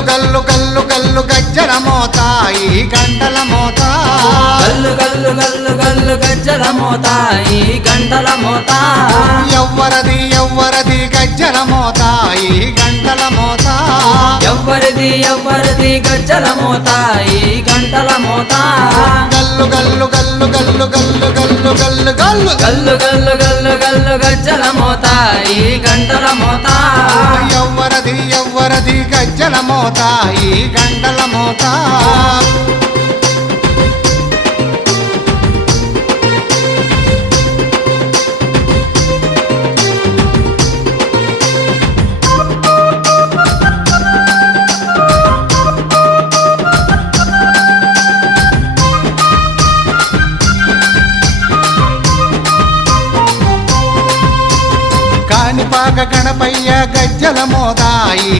గల్లు గల్లు గల్లు గల్లు గజ్జల మోత ఈ గంటల మోత గల్లు గల్లు గల్లు గల్లు గజ్జల మోత ఈ గంటల మోత ఎవ్వరది ఎవ్వరది గజ్జల మోత ఈ గంటల మోత ఎవ్వరిది ఎవ్వరిది గజ్జల మోత ఈ గంటల మోత గల్లు గల్లు గల్లు గల్లు గల్లు గల్లు గల్లు గల్లు గల్లు గల్లు గల్లు గల్లు గజ్జల మోత ఈ గంటల మోత ఎవ్వరది ఎవ్వరది గజ్జల మోత ఈ గంటల మోత కాణిపాక గణపయ్య గజ్జల మోత ఈ